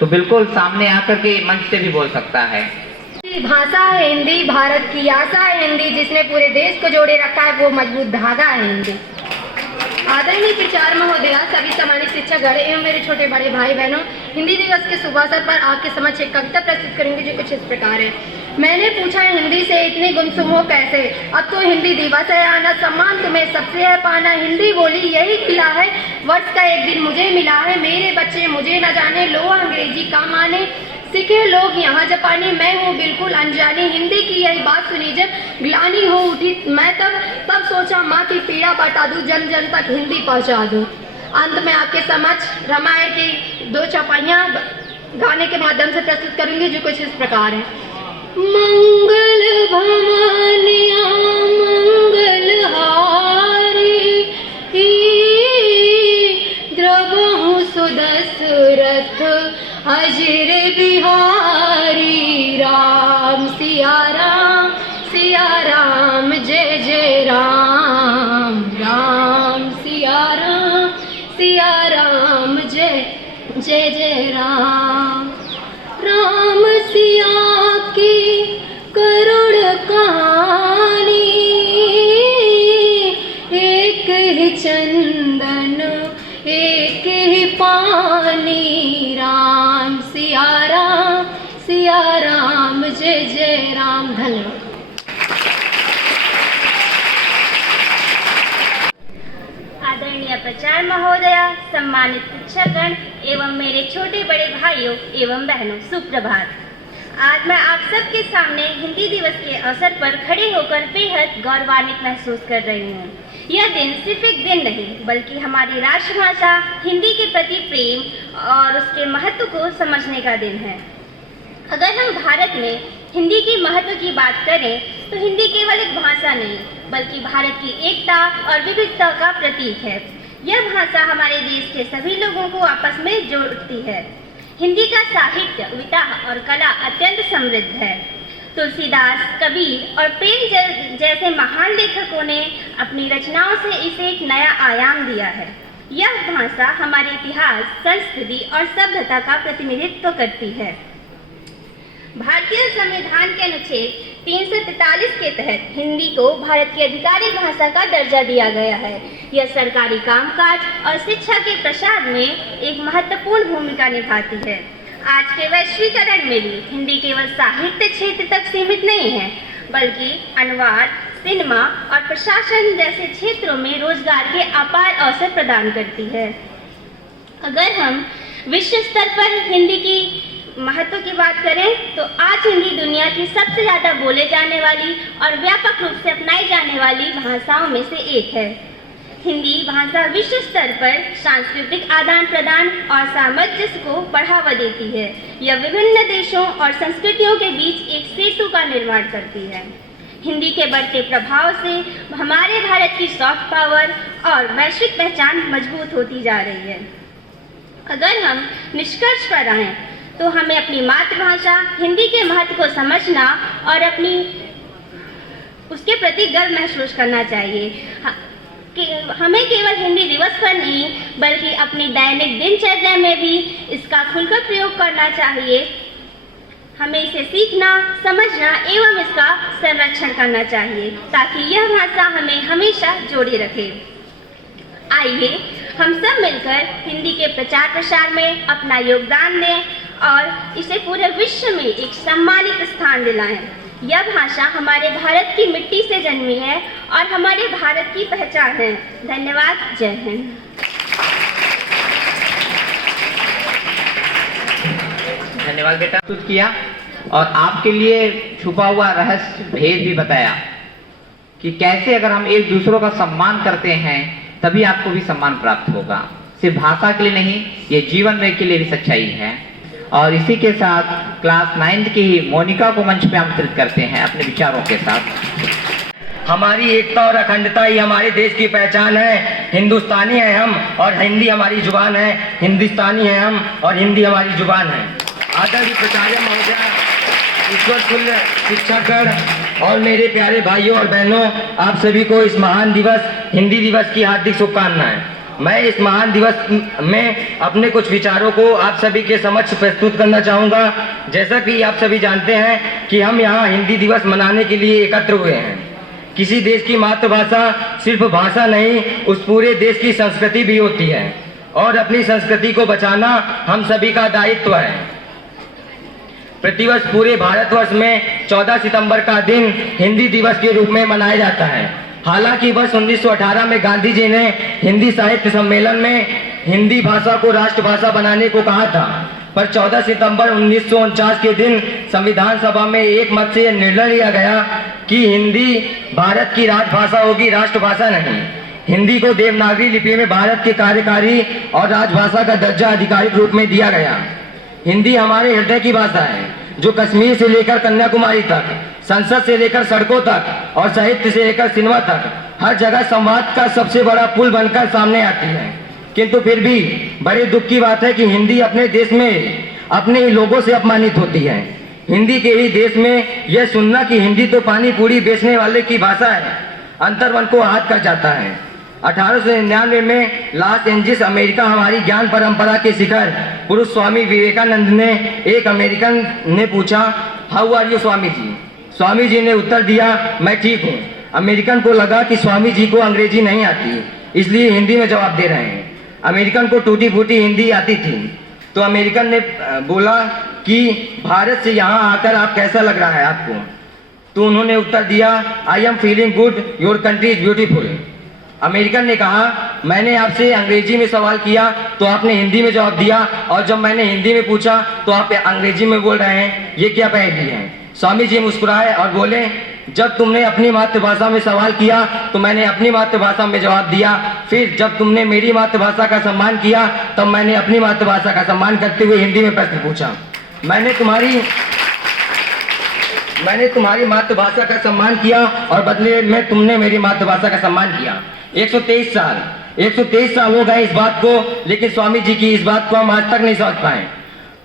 तो बिल्कुल सामने आकर के मंच से भी बोल सकता है। भाषा है हिंदी, भारत की आशा है हिंदी, जिसने पूरे देश को जोड़े रखा है वो मजबूत धागा है हिंदी। आदरणीय प्रचार महोदया, सभी सम्मानित शिक्षकगण एवं मेरे छोटे बड़े भाई बहनों, हिंदी दिवस के शुभ अवसर पर आपके समक्ष एक कविता प्रस्तुत करेंगे जो कुछ इस प्रकार है। मैंने पूछा है हिंदी से इतनी गुमसुम हो कैसे, अब तो हिंदी दिवस है आना, सम्मान तुम्हें सबसे है पाना। हिंदी बोली यही खिला है, वर्ष का एक दिन मुझे मिला है। मेरे बच्चे मुझे न जाने, लो अंग्रेजी का माने, सीखे लोग यहाँ जापानी, मैं हूँ बिल्कुल अनजानी। हिंदी की यही बात सुनी जब ग्लानी हो उठी, मैं तब सोचा माँ की पीड़ा बता दूँ, जन जन तक हिंदी पहुँचा दूँ। अंत में आपके समक्ष रामायण की 2 चौपाइयाँ गाने के माध्यम से प्रस्तुत करूंगी जो कुछ इस प्रकार है। मंगल भवनिया मंगल हारी, द्रवहु सुदशरथ अजर बिहारी। राम सिया राम जय जय राम, राम सिया राम जय जय राम। राम सिया की करुण कहानी, एक ही चंदन एक ही पानी। राम सिया राम जय जय राम। धन्यवाद। आदरणीय प्रचार महोदया, सम्मानित शिक्षकगण एवं मेरे छोटे बड़े भाइयों एवं बहनों, सुप्रभात। आज मैं आप सबके सामने हिंदी दिवस के अवसर पर खड़े होकर बेहद गौरवान्वित महसूस कर रही हूँ। यह दिन सिर्फ एक दिन नहीं बल्कि हमारी राष्ट्रभाषा हिंदी के प्रति प्रेम और उसके महत्व को समझने का दिन है। अगर हम भारत में हिंदी के महत्व की बात करें तो हिंदी केवल एक भाषा नहीं बल्कि भारत की एकता और विविधता का प्रतीक है। यह भाषा हमारे देश के सभी लोगों को आपस में जोड़ती है। हिंदी का साहित्य, कविता और कला अत्यंत समृद्ध है। तुलसीदास, कबीर और प्रेम जैसे महान लेखकों ने अपनी रचनाओं से इसे एक नया आयाम दिया है। यह भाषा हमारे इतिहास, संस्कृति और सभ्यता का प्रतिनिधित्व करती है। भारतीय संविधान के अनुच्छेद 343 के तहत हिंदी को भारत की आधिकारिक भाषा का दर्जा दिया गया है। यह सरकारी कामकाज और शिक्षा के प्रसार में एक महत्वपूर्ण भूमिका निभाती है। आज के वैश्वीकरण में भी हिंदी केवल साहित्य क्षेत्र तक सीमित नहीं है बल्कि अनुवाद, सिनेमा और प्रशासन जैसे क्षेत्रों में रोजगार के अपार अवसर प्रदान करती है। अगर हम विश्व स्तर पर हिंदी की महत्व की बात करें तो आज हिंदी दुनिया की सबसे ज़्यादा बोले जाने वाली और व्यापक रूप से अपनाई जाने वाली भाषाओं में से एक है। हिंदी भाषा विश्व स्तर पर सांस्कृतिक आदान प्रदान और सामंजस्य को बढ़ावा देती है। यह विभिन्न देशों और संस्कृतियों के बीच एक सेतु का निर्माण करती है। हिंदी के बढ़ते प्रभाव से हमारे भारत की सॉफ्ट पावर और वैश्विक पहचान मजबूत होती जा रही है। अगर हम निष्कर्ष पर आएं तो हमें अपनी मातृभाषा हिंदी के महत्व को समझना और उसके प्रति गर्व महसूस करना चाहिए। हमें केवल हिंदी दिवस पर नहीं बल्कि अपनी दैनिक दिनचर्या में भी इसका खुलकर प्रयोग करना चाहिए। हमें इसे सीखना, समझना एवं इसका संरक्षण करना चाहिए ताकि यह भाषा हमें हमेशा जोड़े रखे। आइए हम सब मिलकर हिंदी के प्रचार प्रसार में अपना योगदान दें और इसे पूरे विश्व में एक सम्मानित स्थान दिलाएं। यह भाषा हमारे भारत की मिट्टी से जन्मी है और हमारे भारत की पहचान है। धन्यवाद। जय हिंद। धन्यवाद बेटा। प्रस्तुत किया और आपके लिए छुपा हुआ रहस्य भेद भी बताया कि कैसे अगर हम एक दूसरों का सम्मान करते हैं तभी आपको भी सम्मान प्राप्त होगा। सिर्फ भाषा के लिए नहीं, ये जीवन में के लिए भी सच्चाई है। और इसी के साथ क्लास 9th की ही मोनिका को मंच पे आमंत्रित करते हैं अपने विचारों के साथ। हमारी एकता और अखंडता ही हमारे देश की पहचान है। हिंदुस्तानी है हम और हिंदी हमारी जुबान है। हिंदुस्तानी है हम और हिंदी हमारी जुबान है। आदरणीय प्राचार्य महोदय, ईश्वर तुल्य शिक्षागण और मेरे प्यारे भाइयों और बहनों, आप सभी को इस महान दिवस हिंदी दिवस की हार्दिक शुभकामनाएं। मैं इस महान दिवस में अपने कुछ विचारों को आप सभी के समक्ष प्रस्तुत करना चाहूँगा। जैसा कि आप सभी जानते हैं कि हम यहाँ हिंदी दिवस मनाने के लिए एकत्र हुए हैं। किसी देश की मातृभाषा सिर्फ भाषा नहीं, उस पूरे देश की संस्कृति भी होती है और अपनी संस्कृति को बचाना हम सभी का दायित्व है। प्रतिवर्ष पूरे भारतवर्ष में 14 सितंबर का दिन हिंदी दिवस के रूप में मनाया जाता है। हालांकि वर्ष 1918 में गांधी जी ने हिंदी साहित्य सम्मेलन में हिंदी भाषा को राष्ट्रभाषा बनाने को कहा था, पर 14 सितंबर 1949 के दिन संविधान सभा में एक मत से निर्णय लिया गया कि हिंदी भारत की राजभाषा होगी, राष्ट्रभाषा नहीं। हिंदी को देवनागरी लिपि में भारत के कार्यकारी और राजभाषा का दर्जा आधिकारिक रूप में दिया गया। हिंदी हमारे हृदय की भाषा है जो कश्मीर से लेकर कन्याकुमारी तक, संसद से लेकर सड़कों तक और साहित्य से लेकर सिनेमा तक हर जगह संवाद का सबसे बड़ा पुल बनकर सामने आती है। किंतु फिर भी बड़े दुख की बात है कि हिंदी अपने देश में अपने ही लोगों से अपमानित होती है। हिंदी के ही देश में यह सुनना कि हिंदी तो पानी पूरी बेचने वाले की भाषा है, अंतर्मन को आहत कर जाता है। 1899 में लॉस एंजिल्स अमेरिका हमारी ज्ञान परंपरा के शिखर पुरुष स्वामी विवेकानंद ने एक अमेरिकन ने पूछा, how are you Swami ji? Swami ji ने उत्तर दिया, मैं ठीक हूँ। अमेरिकन को लगा कि स्वामी जी को अंग्रेजी नहीं आती, इसलिए हिंदी में जवाब दे रहे हैं। अमेरिकन को टूटी फूटी हिंदी आती थी, तो अमेरिकन ने बोला कि भारत से यहाँ आकर आप कैसा लग रहा है आपको? तो उन्होंने उत्तर दिया, I am feeling good, your country is beautiful. American ने कहा, मैंने आपसे अंग्रेजी में सवाल किया तो आपने हिंदी में जवाब दिया, और जब मैंने हिंदी में पूछा तो आप अंग्रेजी में बोल रहे हैं, ये क्या पहेली है? स्वामी जी मुस्कुराए और बोले, जब तुमने अपनी मातृभाषा में सवाल किया तो मैंने अपनी मातृभाषा में जवाब दिया, फिर जब तुमने मेरी मातृभाषा का सम्मान किया तब मैंने अपनी मातृभाषा का सम्मान करते हुए हिंदी में प्रश्न पूछा। मैंने तुम्हारी मातृभाषा का सम्मान किया और बदले में तुमने मेरी मातृभाषा का सम्मान किया। 123 साल हो गए इस बात को, लेकिन स्वामी जी की इस बात को हम आज तक नहीं समझ पाए।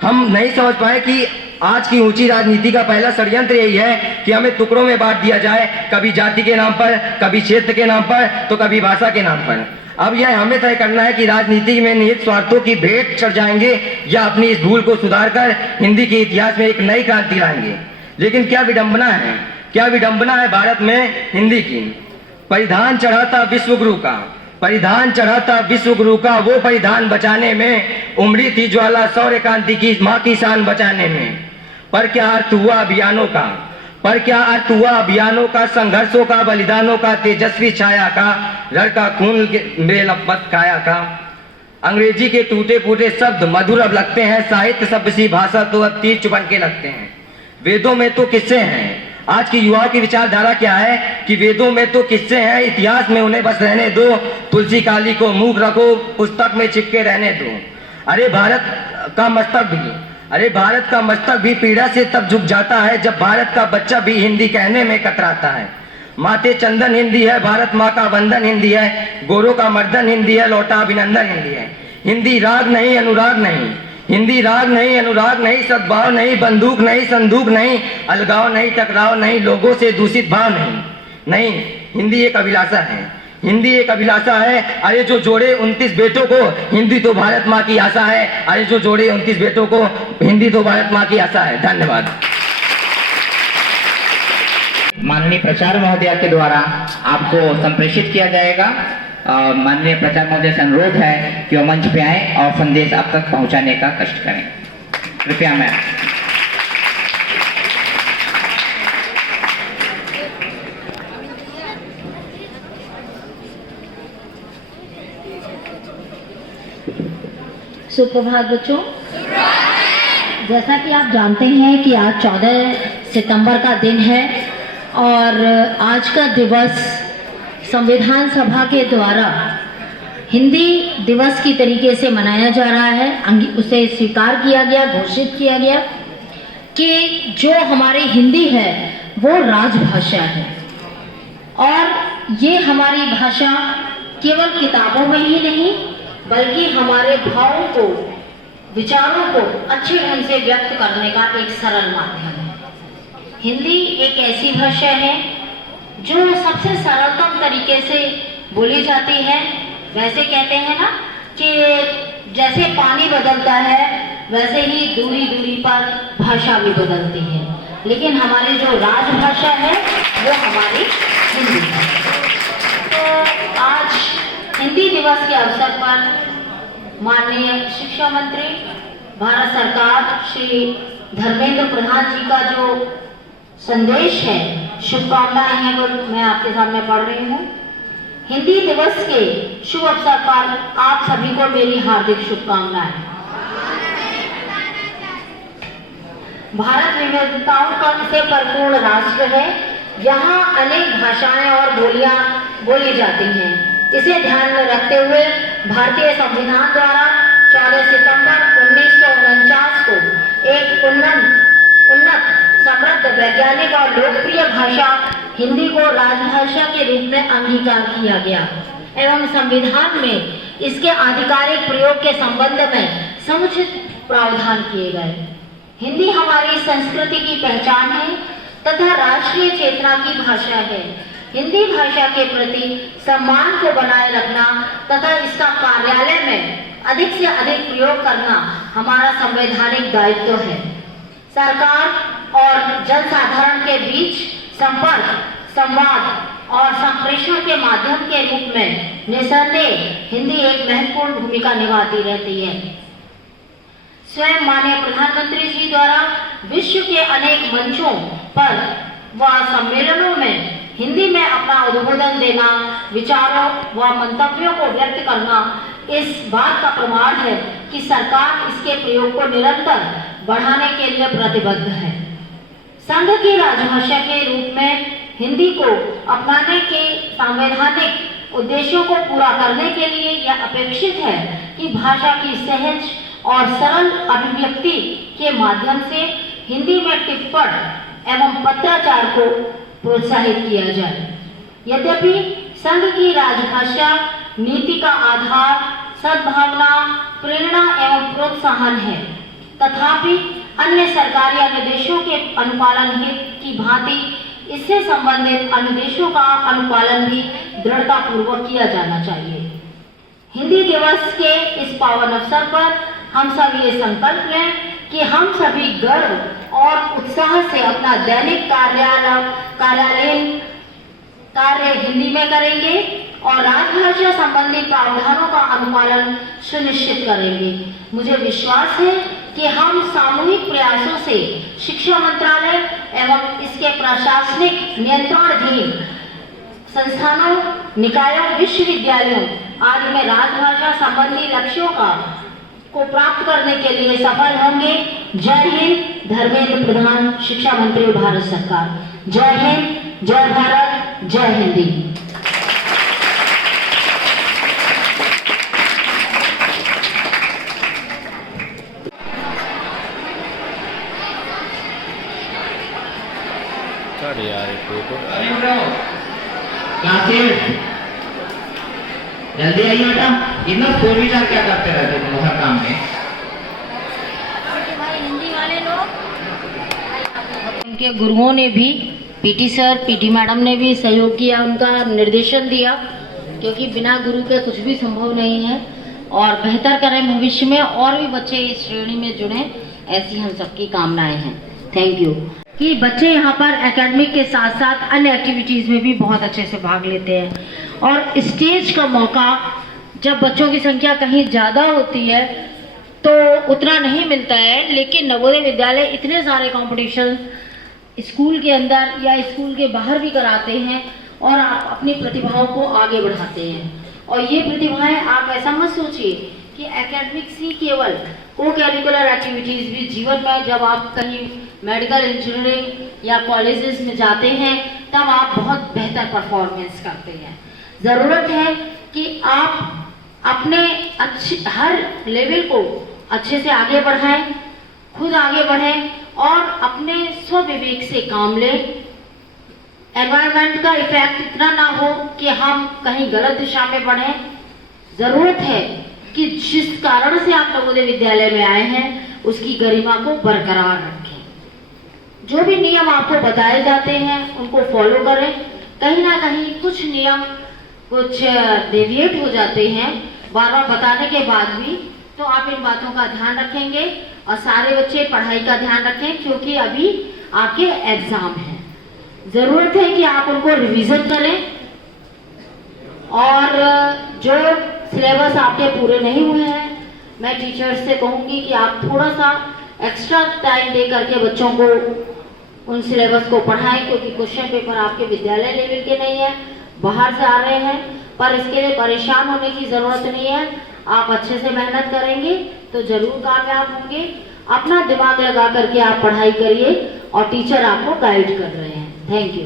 हम नहीं समझ पाए कि आज की ऊंची राजनीति का पहला षड्यंत्र यही है कि हमें टुकड़ों में बांट दिया जाए, कभी जाति के नाम पर, कभी क्षेत्र के नाम पर, तो कभी भाषा के नाम पर। अब यह हमें तय करना है कि राजनीति में निहित स्वार्थों की भेंट चढ़ जाएंगे या अपनी इस भूल को सुधारकर हिंदी के इतिहास में एक नई क्रांति लाएंगे। लेकिन क्या विडंबना है भारत में हिंदी की। परिधान चढ़ा था विश्व गुरु का, वो परिधान बचाने में उमड़ी थी ज्वाला शौर्य कांति की माँ की शान बचाने में। पर क्या अर्थ हुआ अभियानों का, संघर्षों का, बलिदानों का, तेजस्वी छाया का, रण का खून में लपट काया का। अंग्रेजी के टूटे फूटे शब्द मधुर अब लगते हैं, साहित्य शब्द सी भाषा तो अब तीर चुभन के लगते हैं। वेदों में तो किस्से हैं, आज की युवाओं की विचारधारा क्या है कि वेदों में तो किस्से हैं, इतिहास में उन्हें बस रहने दो, तुलसी काली को मूक रखो, पुस्तक में चिपके रहने दो। अरे भारत का मस्तक भी पीड़ा से तब झुक जाता है जब भारत का बच्चा भी हिंदी कहने में कतराता है। माते चंदन हिंदी है, भारत माँ का वंदन हिंदी है, गोरों का मर्दन हिंदी है, लौटा अभिनंदन हिंदी है। हिंदी राग नहीं, अनुराग नहीं, हिंदी राग नहीं, अनुराग नहीं, सद्भाव नहीं, बंदूक नहीं, संदूक नहीं, अलगाव नहीं, टकराव नहीं, लोगों से दूषित भाव नहीं, हिंदी एक अभिलाषा है, हिंदी एक अभिलाषा है। अरे जो जोड़े 29 बेटों को, हिंदी तो भारत माँ की आशा है। अरे जो जोड़े 29 बेटों को, हिंदी तो भारत माँ की आशा है। धन्यवाद। माननीय प्राचार्य महोदया के द्वारा आपको संप्रेषित किया जाएगा। माननीय प्राचार्य महोदय से अनुरोध है कि वो मंच पे आए और संदेश आप तक पहुंचाने का कष्ट करें। कृपया मैम। सुप्रभात बच्चों। जैसा कि आप जानते हैं कि आज 14 सितंबर का दिन है और आज का दिवस संविधान सभा के द्वारा हिंदी दिवस की तरीके से मनाया जा रहा है। उसे स्वीकार किया गया, घोषित किया गया कि जो हमारी हिंदी है वो राजभाषा है और ये हमारी भाषा केवल किताबों में ही नहीं बल्कि हमारे भावों को, विचारों को अच्छे ढंग से व्यक्त करने का एक सरल माध्यम है। हिंदी एक ऐसी भाषा है जो सबसे सरलतम तरीके से बोली जाती है। वैसे कहते हैं ना कि जैसे पानी बदलता है वैसे ही दूरी दूरी पर भाषा भी बदलती है, लेकिन हमारी जो राजभाषा है वो हमारी हिंदी है। तो आज हिंदी दिवस के अवसर पर माननीय शिक्षा मंत्री भारत सरकार श्री धर्मेंद्र प्रधान जी का जो संदेश है, शुभकामनाएं हैं, वो मैं आपके सामने पढ़ रही हूँ। हिंदी दिवस के शुभ अवसर पर आप सभी को मेरी हार्दिक शुभकामनाएं। भारत विविधताओं का से परिपूर्ण राष्ट्र है। यहाँ अनेक भाषाएं और बोलियां बोली जाती हैं। इसे ध्यान में रखते हुए भारतीय संविधान द्वारा 14 सितंबर 1949 को एक उन्नत, समृद्ध, वैज्ञानिक और लोकप्रिय भाषा हिंदी को राजभाषा के रूप में अंगीकार किया गया एवं संविधान में इसके आधिकारिक प्रयोग के संबंध में समुचित प्रावधान किए गए। हिंदी हमारी संस्कृति की पहचान है तथा राष्ट्रीय चेतना की भाषा है। हिंदी भाषा के प्रति सम्मान को बनाए रखना तथा इसका कार्यालय में अधिक से अधिक प्रयोग करना हमारा संवैधानिक दायित्व है। सरकार और जनसाधारण के बीच संपर्क, संवाद और संप्रेषण के माध्यम के रूप में निसंदेह हिंदी एक महत्वपूर्ण भूमिका निभाती रहती है। स्वयं माननीय प्रधानमंत्री जी द्वारा विश्व के अनेक मंचों पर व सम्मेलनों में हिंदी में अपना उद्बोधन देना, विचारों व मंतव्यों को व्यक्त करना इस बात का प्रमाण है कि सरकार इसके प्रयोग को निरंतर बढ़ाने के लिए प्रतिबद्ध है। संघ की राजभाषा के रूप में हिंदी को अपनाने के संवैधानिक उद्देश्यों को पूरा करने के लिए यह अपेक्षित है कि भाषा की सहज और सरल अभिव्यक्ति के माध्यम से हिंदी में टिप्पण एवं पत्राचार को प्रोत्साहित किया जाए। यद्यपि संघ की राजभाषा नीति का आधार सद्भावना, प्रेरणा एवं प्रोत्साहन है, तथापि अन्य सरकारी अनुदेशों के अनुपालन हित की भांति इससे संबंधित अनुदेशों का अनुपालन भी दृढ़ता पूर्वक किया जाना चाहिए। हिंदी दिवस के इस पावन अवसर पर हम सब ये संकल्प लें कि हम सभी गर्व और उत्साह से अपना दैनिक कार्यालयीन कार्य हिंदी में करेंगे और राजभाषा संबंधी प्रावधानों का अनुपालन सुनिश्चित करेंगे। मुझे विश्वास है कि हम सामूहिक प्रयासों से शिक्षा मंत्रालय एवं इसके प्रशासनिक नियंत्रणाधीन संस्थानों, निकायों, विश्वविद्यालयों आदि में राजभाषा संबंधी लक्ष्यों को प्राप्त करने के लिए सफल होंगे। जय हिंद। धर्मेंद्र प्रधान, शिक्षा मंत्री, भारत सरकार। जय हिंद, जय भारत, जय हिंदी। जल्दी आइए बेटा। इतना फोर व्हीलर क्या करते रहते तुम हर काम में? उनके गुरुओं ने भी, पीटी सर, पीटी मैडम ने भी सहयोग किया, उनका निर्देशन दिया, क्योंकि बिना गुरु के कुछ भी संभव नहीं है। और बेहतर करें भविष्य में, और भी बच्चे इस श्रेणी में जुड़ें, ऐसी हम सबकी कामनाएं हैं। Thank you. कि बच्चे यहाँ पर एकेडमिक के साथ साथ अन्य एक्टिविटीज़ में भी बहुत अच्छे से भाग लेते हैं। और स्टेज का मौका जब बच्चों की संख्या कहीं ज़्यादा होती है तो उतना नहीं मिलता है, लेकिन नवोदय विद्यालय इतने सारे कंपटीशन स्कूल के अंदर या स्कूल के बाहर भी कराते हैं और आप अपनी प्रतिभाओं को आगे बढ़ाते हैं। और ये प्रतिभाएं, आप ऐसा मत सोचिए कि एकेडमिक्स ही केवल को करिकुलर एक्टिविटीज़ भी जीवन में, जब आप कहीं मेडिकल इंजीनियरिंग या कॉलेजेस में जाते हैं तब आप बहुत बेहतर परफॉर्मेंस करते हैं। ज़रूरत है कि आप अपने हर लेवल को अच्छे से आगे बढ़ाएं, खुद आगे बढ़ें और अपने स्वविवेक से काम लें। एनवायरनमेंट का इफेक्ट इतना ना हो कि हम कहीं गलत दिशा में बढ़ें। ज़रूरत है कि जिस कारण से आप नवोदय विद्यालय में आए हैं उसकी गरिमा को बरकरार रखें। जो भी नियम आपको बताए जाते हैं उनको फॉलो करें। कहीं ना कहीं कुछ नियम कुछ डेविएट हो जाते हैं बार बार बताने के बाद भी, तो आप इन बातों का ध्यान रखेंगे और सारे बच्चे पढ़ाई का ध्यान रखें, क्योंकि अभी आपके एग्जाम हैं। ज़रूरत है कि आप उनको रिवीजन करें और जो सिलेबस आपके पूरे नहीं हुए हैं, मैं टीचर्स से कहूँगी कि आप थोड़ा सा एक्स्ट्रा टाइम दे करके बच्चों को उन सिलेबस को पढ़ाएं, क्योंकि क्वेश्चन पेपर आपके विद्यालय लेवल के नहीं है, बाहर से आ रहे हैं। पर इसके लिए परेशान होने की ज़रूरत नहीं है। आप अच्छे से मेहनत करेंगे तो ज़रूर कामयाब होंगे। अपना दिमाग लगा करके आप पढ़ाई करिए और टीचर आपको गाइड कर रहे हैं। Thank you.